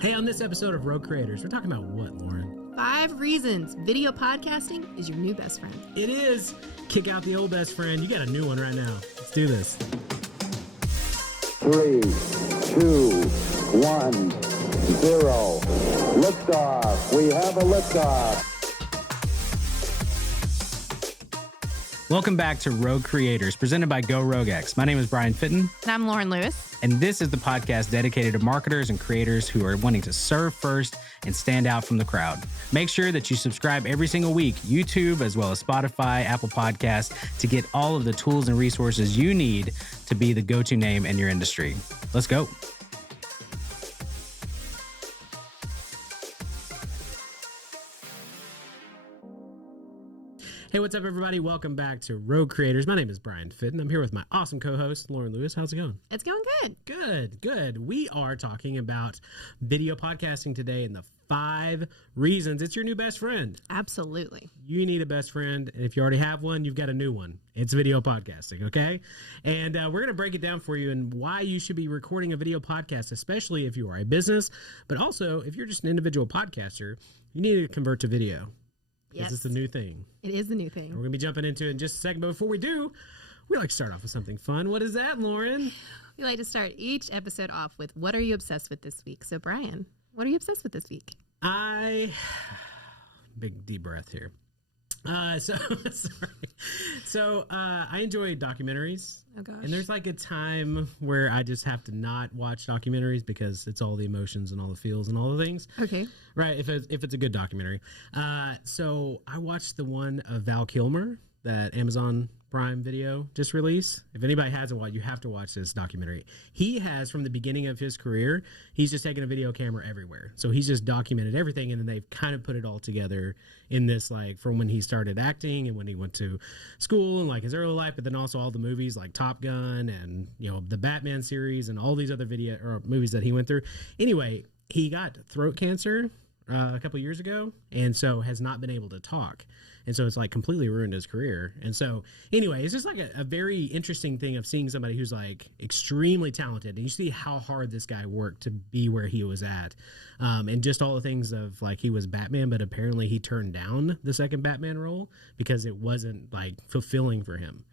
Hey, on this episode of Roge Creators, we're talking about what, Loren? 5 reasons video podcasting is your new best friend. It is. Kick out the old best friend. You got a new one right now. Let's do this. 3, 2, 1, 0. Liftoff. We have a liftoff. Welcome back to Roge Creators, presented by Go RogeX. My name is Bryan Fittin. And I'm Loren Lewis. And this is the podcast dedicated to marketers and creators who are wanting to serve first and stand out from the crowd. Make sure that you subscribe every single week, YouTube, as well as Spotify, Apple Podcasts, to get all of the tools and resources you need to be the go-to name in your industry. Let's go. Hey, what's up, everybody? Welcome back to Roge Creators. My name is Bryan Fittin. I'm here with my awesome co-host, Loren Lewis. How's it going? It's going good. Good. We are talking about video podcasting today and the 5 reasons it's your new best friend. Absolutely. You need a best friend, and if you already have one, you've got a new one. It's video podcasting, okay? And we're going to break it down for you and why you should be recording a video podcast, especially if you are a business, but also if you're just an individual podcaster, you need to convert to video. Yes. It's the new thing. It is the new thing. And we're going to be jumping into it in just a second. But before we do, we like to start off with something fun. What is that, Loren? We like to start each episode off with, what are you obsessed with this week? So, Bryan, what are you obsessed with this week? Big deep breath here. So I enjoy documentaries. Oh, gosh. And there's like a time where I just have to not watch documentaries because it's all the emotions and all the feels and all the things. Okay. Right, if it's a good documentary. So I watched the one of Val Kilmer that Amazon Prime Video just released. If anybody hasn't watched, you have to watch this documentary. He has, from the beginning of his career, he's just taken a video camera everywhere. So he's just documented everything, and then they've kind of put it all together in this, like, from when he started acting and when he went to school and, like, his early life, but then also all the movies like Top Gun and, you know, the Batman series and all these other movies that he went through. Anyway, he got throat cancer a couple years ago, and so has not been able to talk. And so it's like completely ruined his career. And so anyway, it's just like a very interesting thing of seeing somebody who's like extremely talented. And you see how hard this guy worked to be where he was at. And just all the things of like he was Batman, but apparently he turned down the second Batman role because it wasn't like fulfilling for him.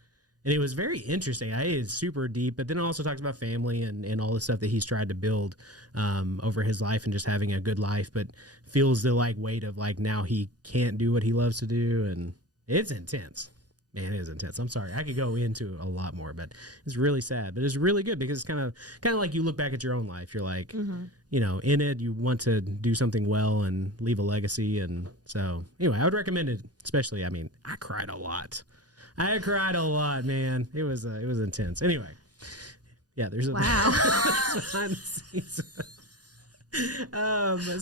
And it was very interesting. It's super deep, but then it also talks about family and all the stuff that he's tried to build over his life and just having a good life, but feels the like weight of like now he can't do what he loves to do. And it's intense. Man, it is intense. I'm sorry. I could go into a lot more, but it's really sad. But it's really good because it's kind of like you look back at your own life. You're like, you know, in it, you want to do something well and leave a legacy. And so anyway, I would recommend it, especially, I mean, I cried a lot. Man. It was intense. Anyway, yeah, there's a behind the scenes.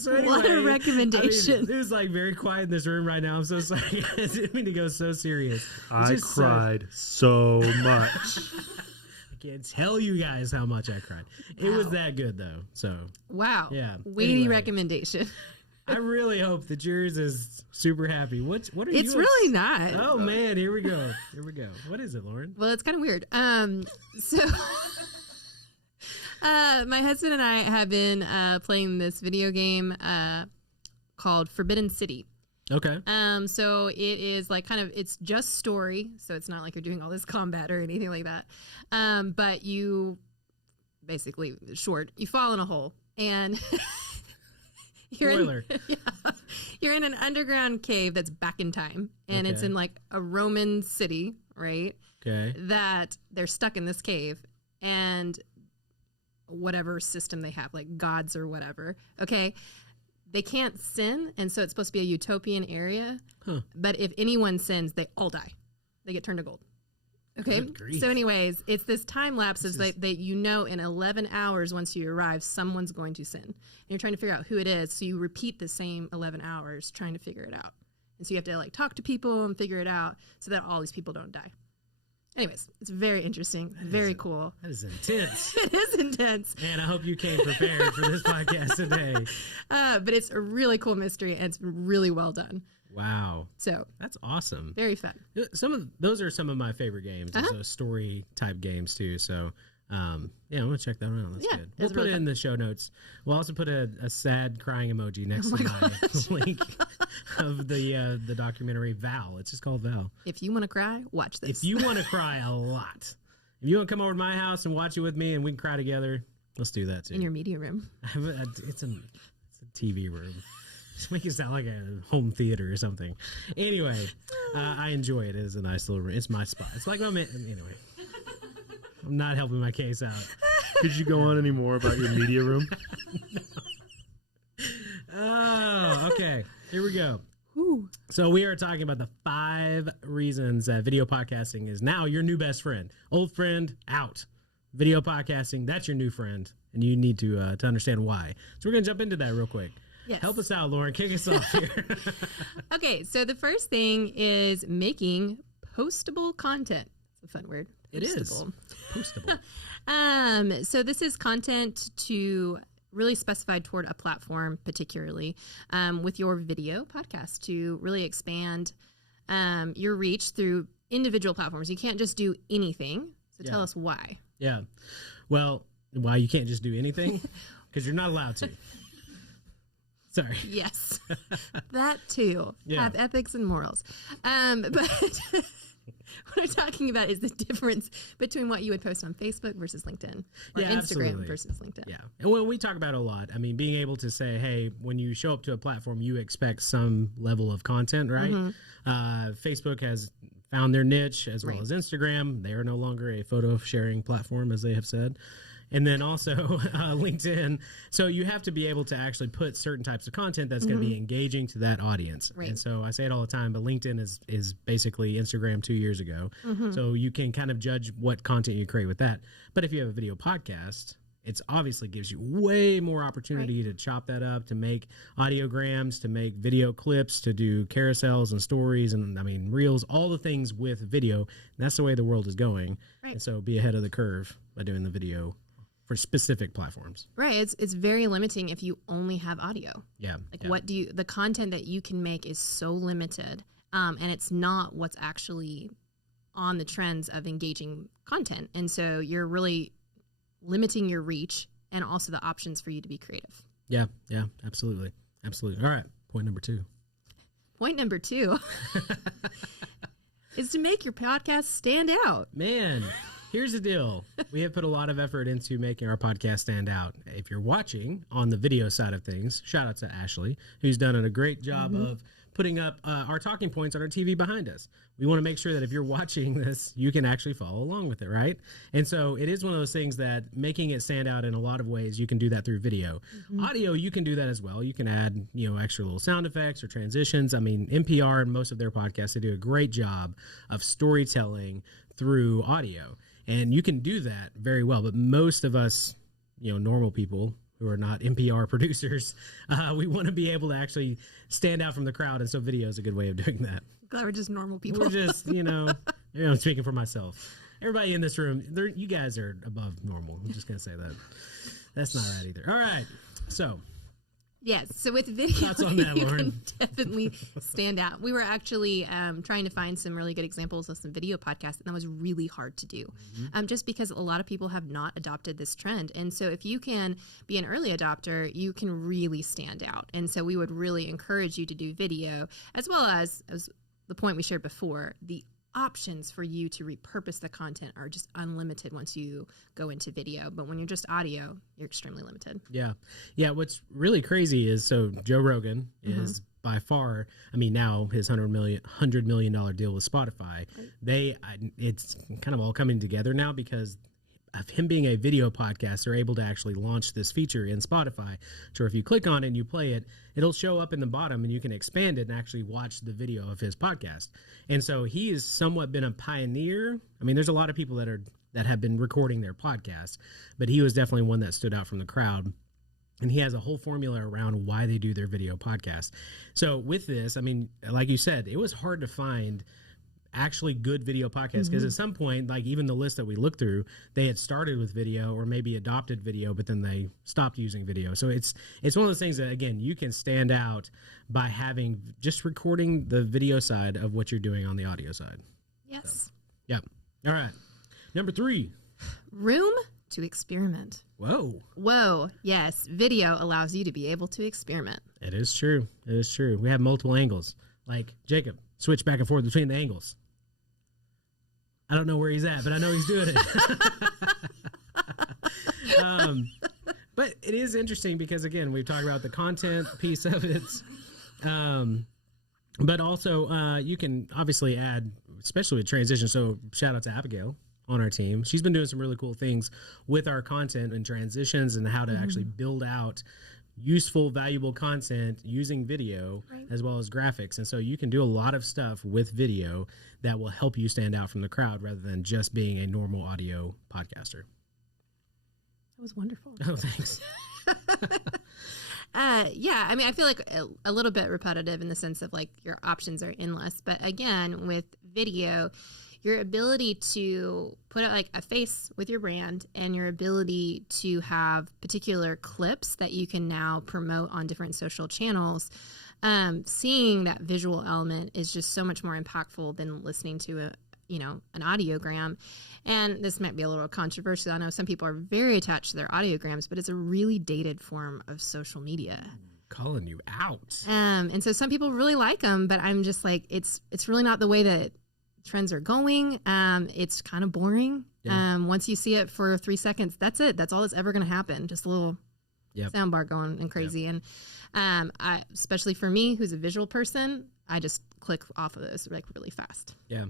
So anyway, what a recommendation. I mean, it was like very quiet in this room right now. I'm so sorry. I didn't mean to go so serious. I cried so much. I can't tell you guys how much I cried. It was that good though. So wow. Yeah. Weighty anyway. Recommendation. I really hope that yours is super happy. What are you? It's really not. Oh man, here we go. What is it, Loren? Well, it's kind of weird. So my husband and I have been playing this video game called Forbidden City. Okay. So it is like it's just story. So it's not like you're doing all this combat or anything like that. But you basically, you fall in a hole and you're in an underground cave that's back in time, and it's in like a Roman city, right? Okay. That they're stuck in this cave, and whatever system they have, like gods or whatever, okay, they can't sin, and so it's supposed to be a utopian area. Huh. But if anyone sins, they all die. They get turned to gold. Okay. So anyways, it's this time lapse that you know in 11 hours once you arrive, someone's going to sin. And you're trying to figure out who it is. So you repeat the same 11 hours trying to figure it out. And so you have to like talk to people and figure it out so that all these people don't die. Anyways, it's very interesting, very cool. That is intense. It is intense. Man, I hope you came prepared for this podcast today. But it's a really cool mystery, and it's really well done. Wow. So that's awesome. Very fun. Those are some of my favorite games. Those story type games too. So Yeah, I'm gonna check that out. That's good. We'll it's put really it in the show notes. We'll also put a sad crying emoji next to my link of the documentary Val. It's just called Val. If you want to cry, watch this. If you want to cry a lot, if you want to come over to my house and watch it with me and we can cry together, let's do that too. in your media room. It's a TV room. Just make it sound like a home theater or something. Anyway, I enjoy it. It is a nice little room. It's my spot. It's like anyway. I'm not helping my case out. Could you go on any more about your media room? Oh, okay. Here we go. Ooh. So we are talking about the 5 reasons that video podcasting is now your new best friend. Old friend, out. Video podcasting, that's your new friend, and you need to understand why. So we're going to jump into that real quick. Yes. Help us out, Loren. Kick us off here. Okay, so the first thing is making postable content. It's a fun word. It is. Postable. So this is content to really specified toward a platform, particularly with your video podcast to really expand your reach through individual platforms. You can't just do anything. So tell us why. Yeah. Well, why you can't just do anything? Because you're not allowed to. Sorry. Yes, that too. Yeah. Have ethics and morals. But what I'm talking about is the difference between what you would post on Facebook versus LinkedIn, or Instagram absolutely. versus LinkedIn. Yeah. And when we talk about it a lot, I mean, being able to say, hey, when you show up to a platform, you expect some level of content, right? Facebook has found their niche, as well as Instagram. They are no longer a photo sharing platform, as they have said. And then also LinkedIn. So you have to be able to actually put certain types of content that's going to be engaging to that audience. Right. And so I say it all the time, but LinkedIn is basically Instagram 2 years ago. So you can kind of judge what content you create with that. But if you have a video podcast, it's obviously gives you way more opportunity to chop that up, to make audiograms, to make video clips, to do carousels and stories and, I mean, reels, all the things with video. And that's the way the world is going. Right. And so be ahead of the curve by doing the video for specific platforms. Right. It's very limiting if you only have audio. Yeah. Like what do you, the content that you can make is so limited, and it's not what's actually on the trends of engaging content. And so you're really limiting your reach and also the options for you to be creative. Yeah. Yeah. Absolutely. Absolutely. All right. Point number 2. Point number 2 is to make your podcast stand out. Man. Here's the deal. We have put a lot of effort into making our podcast stand out. If you're watching on the video side of things, shout out to Ashley, who's done a great job of putting up our talking points on our TV behind us. We want to make sure that if you're watching this, you can actually follow along with it, right? And so it is one of those things that making it stand out in a lot of ways, you can do that through video. Audio, you can do that as well. You can add, extra little sound effects or transitions. I mean, NPR and most of their podcasts, they do a great job of storytelling through audio. And you can do that very well. But most of us, normal people who are not NPR producers, we want to be able to actually stand out from the crowd. And so video is a good way of doing that. Glad we're just normal people. We're just, maybe I'm speaking for myself. Everybody in this room, you guys are above normal. I'm just going to say that. That's not right either. All right. So. Yes. So with video, Thoughts on that, you Loren? can definitely stand out. We were actually trying to find some really good examples of some video podcasts, and that was really hard to do, just because a lot of people have not adopted this trend. And so if you can be an early adopter, you can really stand out. And so we would really encourage you to do video, as well as the point we shared before, the options for you to repurpose the content are just unlimited once you go into video. But when you're just audio, you're extremely limited. Yeah. Yeah. What's really crazy is, so Joe Rogan is by far, now his $100 million deal with Spotify, it's kind of all coming together now because of him being a video podcast. They're able to actually launch this feature in Spotify. So if you click on it and you play it, it'll show up in the bottom and you can expand it and actually watch the video of his podcast. And so he has somewhat been a pioneer. There's a lot of people that have been recording their podcasts, but he was definitely one that stood out from the crowd. And he has a whole formula around why they do their video podcast. So with this, like you said, it was hard to find actually good video podcasts because at some point, like even the list that we looked through, they had started with video or maybe adopted video, but then they stopped using video. So it's one of those things that, again, you can stand out by having just recording the video side of what you're doing on the audio side. Yes. So, yeah. All right. Number 3. Room to experiment. Whoa. Yes. Video allows you to be able to experiment. It is true. We have multiple angles. Like Jacob, switch back and forth between the angles. I don't know where he's at, but I know he's doing it. But it is interesting because, again, we've talked about the content piece of it. But also, you can obviously add, especially with transition. So shout out to Abigail on our team. She's been doing some really cool things with our content and transitions and how to actually build out useful, valuable content using video as well as graphics. And so you can do a lot of stuff with video that will help you stand out from the crowd rather than just being a normal audio podcaster. That was wonderful. Oh, thanks. Yeah, I mean, I feel like a little bit repetitive in the sense of like your options are endless. But again, with video, your ability to put like a face with your brand and your ability to have particular clips that you can now promote on different social channels, seeing that visual element is just so much more impactful than listening to an audiogram. And this might be a little controversial. I know some people are very attached to their audiograms, but it's a really dated form of social media. Calling you out. And so some people really like them, but I'm just like, it's really not the way that trends are going. It's kind of boring. Yeah. Once you see it for 3 seconds, that's it. That's all that's ever going to happen. Just a little sound bar going and crazy. Yep. And especially for me, who's a visual person, I just click off of those like really fast. Yeah.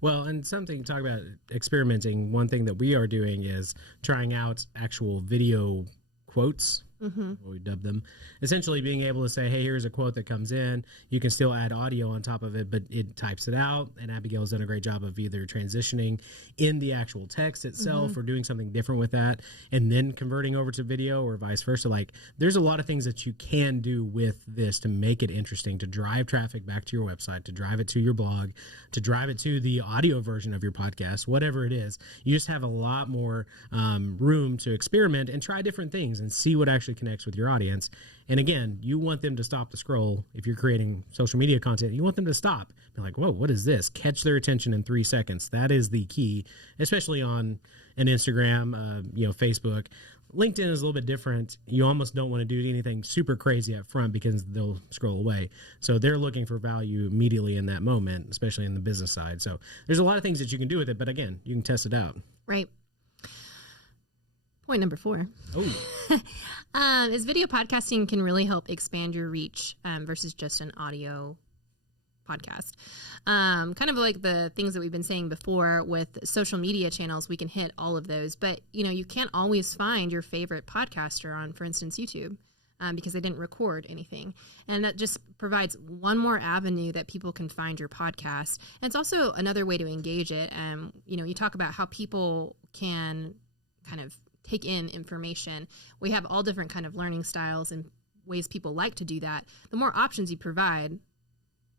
Well, and something to talk about experimenting. One thing that we are doing is trying out actual video quotes. What we dub them, essentially being able to say, hey, here's a quote that comes in. You can still add audio on top of it, but it types it out. And Abigail's done a great job of either transitioning in the actual text itself or doing something different with that and then converting over to video or vice versa. Like there's a lot of things that you can do with this to make it interesting, to drive traffic back to your website, to drive it to your blog, to drive it to the audio version of your podcast, whatever it is. You just have a lot more room to experiment and try different things and see what actually connects with your audience. And again, you want them to stop the scroll. If you're creating social media content, you want them to stop. Be like, whoa, what is this? Catch their attention in 3 seconds. That is the key, especially on an Instagram, Facebook. LinkedIn is a little bit different. You almost don't want to do anything super crazy up front because they'll scroll away. So they're looking for value immediately in that moment, especially in the business side. So there's a lot of things that you can do with it, but again, you can test it out. Right. Point number 4 is video podcasting can really help expand your reach versus just an audio podcast. Kind of like the things that we've been saying before with social media channels, we can hit all of those, but you can't always find your favorite podcaster on, for instance, YouTube. Because they didn't record anything. And that just provides one more avenue that people can find your podcast. And it's also another way to engage it. You talk about how people can kind of take in information. We have all different kind of learning styles and ways people like to do that. The more options you provide,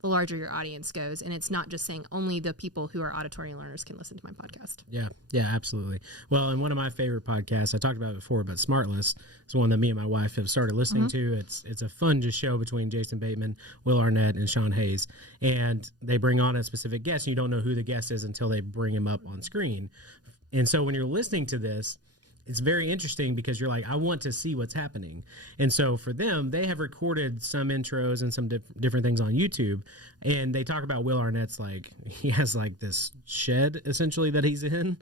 the larger your audience goes. And it's not just saying only the people who are auditory learners can listen to my podcast. Yeah, absolutely. Well, and one of my favorite podcasts, I talked about it before, but Smartless is one that me and my wife have started listening to. It's a fun just show between Jason Bateman, Will Arnett, and Sean Hayes. And they bring on a specific guest, and you don't know who the guest is until they bring him up on screen. And so when you're listening to this, it's very interesting because you're like, I want to see what's happening. And so for them, they have recorded some intros and some different things on YouTube. And they talk about Will Arnett's he has this shed essentially that he's in.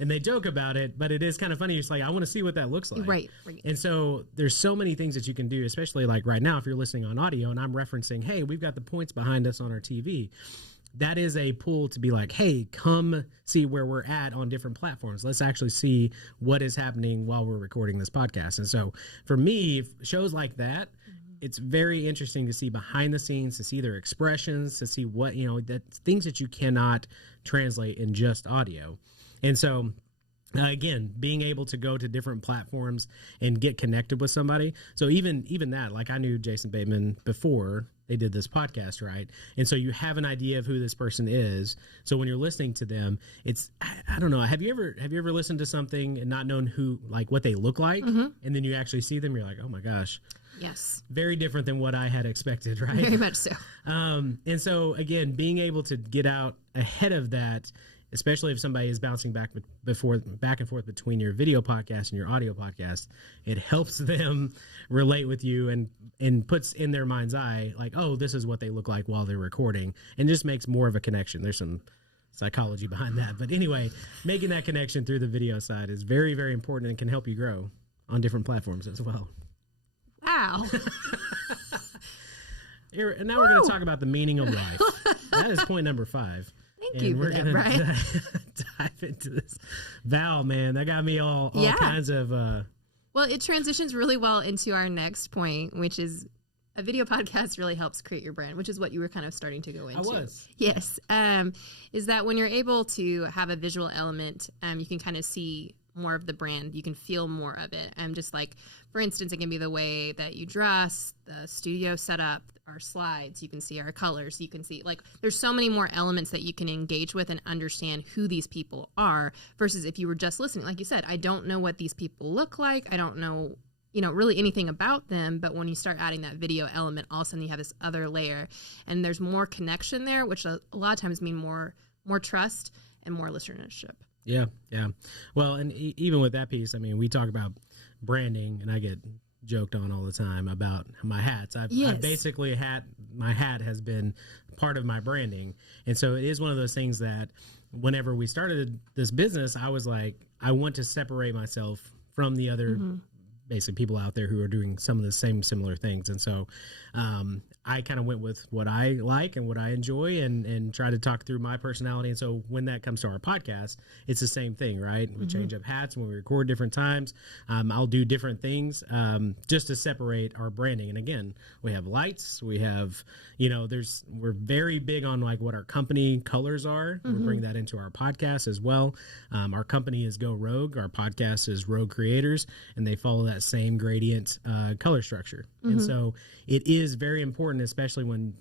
And they joke about it, but it is kind of funny. It's like, I want to see what that looks like. Right. And so there's so many things that you can do, especially like right now, if you're listening on audio and I'm referencing, hey, we've got the points behind us on our TV. That is a pull to be like, hey, come see where we're at on different platforms. Let's actually see what is happening while we're recording this podcast. And so for me, shows like that, it's very interesting to see behind the scenes, to see their expressions, to see what, that things that you cannot translate in just audio. And so again, being able to go to different platforms and get connected with somebody. So even that, like I knew Jason Bateman before they did this podcast, right? And so you have an idea of who this person is. So when you're listening to them, it's, I don't know. Have you ever listened to something and not known who, like what they look like? And then you actually see them, you're like, oh my gosh. Yes. Very different than what I had expected, right? Very much so. And so again, being able to get out ahead of that especially if somebody is bouncing back and forth between your video podcast and your audio podcast, it helps them relate with you and puts in their mind's eye like, oh, this is what they look like while they're recording, and just makes more of a connection. There's some psychology behind that, but anyway, making that connection through the video side is very, very important and can help you grow on different platforms as well. Wow. And now we're going to talk about the meaning of life. That is point number 5. Thank you for that, Bryan. Dive into this. Val, man, that got me all kinds of... Well, it transitions really well into our next point, which is a video podcast really helps create your brand, which is what you were kind of starting to go into. I was. Yes. Is that when you're able to have a visual element, you can kind of see more of the brand. You can feel more of it. Just like, for instance, it can be the way that you dress, the studio setup, our slides. You can see our colors. You can see, like, there's so many more elements that you can engage with and understand who these people are versus if you were just listening. Like you said, I don't know what these people look like. I don't know, really anything about them. But when you start adding that video element, all of a sudden you have this other layer and there's more connection there, which a lot of times mean more trust and more listenership. Yeah. Well, and even with that piece, I mean, we talk about branding, and I get joked on all the time about my hats. I've basically my hat has been part of my branding, and so it is one of those things that whenever we started this business, I was like, I want to separate myself from the other basic people out there who are doing some of the similar things, and so I kind of went with what I like and what I enjoy and try to talk through my personality. And so when that comes to our podcast, it's the same thing, right? We change up hats when we record different times. I'll do different things just to separate our branding. And again, we have lights, we have, we're very big on like what our company colors are. We bring that into our podcast as well. Our company is Go Rogue. Our podcast is Roge Creators, and they follow that same gradient color structure. And so it is very important, especially when,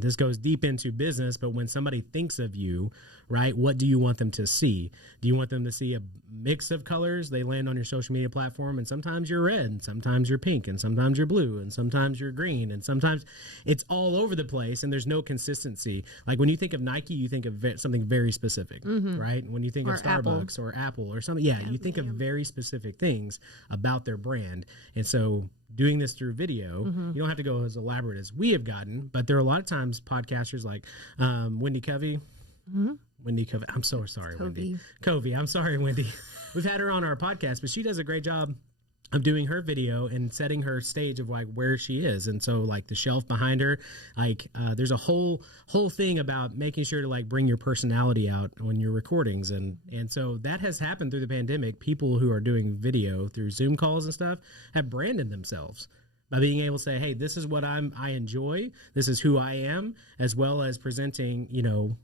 this goes deep into business, but when somebody thinks of you, right, what do you want them to see? Do you want them to see a mix of colors? They land on your social media platform, and sometimes you're red, and sometimes you're pink, and sometimes you're blue, and sometimes you're green, and sometimes it's all over the place, and there's no consistency. Like when you think of Nike, you think of something very specific, right? When you think of Starbucks or Apple or something, you think of very specific things about their brand. And so doing this through video, you don't have to go as elaborate as we have gotten, but there are a lot of times podcasters like Wendy Covey. Wendy Covey. I'm so sorry, Wendy. Covey. I'm sorry, Wendy. We've had her on our podcast, but she does a great job of doing her video and setting her stage of like where she is. And so like the shelf behind her, like there's a whole thing about making sure to like bring your personality out when you're recordings. And so that has happened through the pandemic. People who are doing video through Zoom calls and stuff have branded themselves by being able to say, hey, this is what I enjoy. This is who I am, as well as presenting,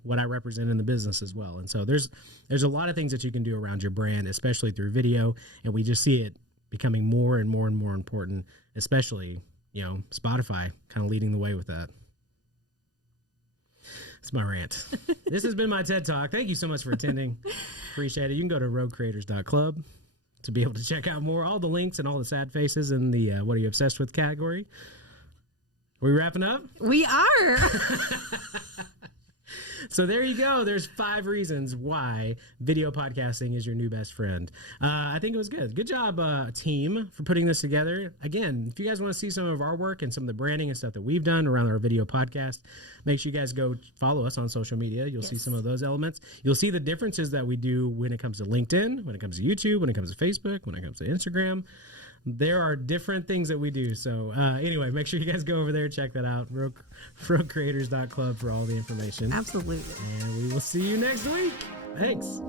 what I represent in the business as well. And so there's a lot of things that you can do around your brand, especially through video. And we just see it becoming more and more and more important, especially, Spotify kind of leading the way with that. It's my rant. This has been my TED Talk. Thank you so much for attending. Appreciate it. You can go to rogecreators.club to be able to check out more, all the links and all the sad faces in the What Are You Obsessed With category. Are we wrapping up? We are. So there you go. There's 5 reasons why video podcasting is your new best friend. I think it was good. Good job, team, for putting this together. Again, if you guys want to see some of our work and some of the branding and stuff that we've done around our video podcast, make sure you guys go follow us on social media. You'll see some of those elements. You'll see the differences that we do when it comes to LinkedIn, when it comes to YouTube, when it comes to Facebook, when it comes to Instagram. There are different things that we do. So anyway, make sure you guys go over there, check that out. Rogecreators.club for all the information. Absolutely. And we will see you next week. Thanks.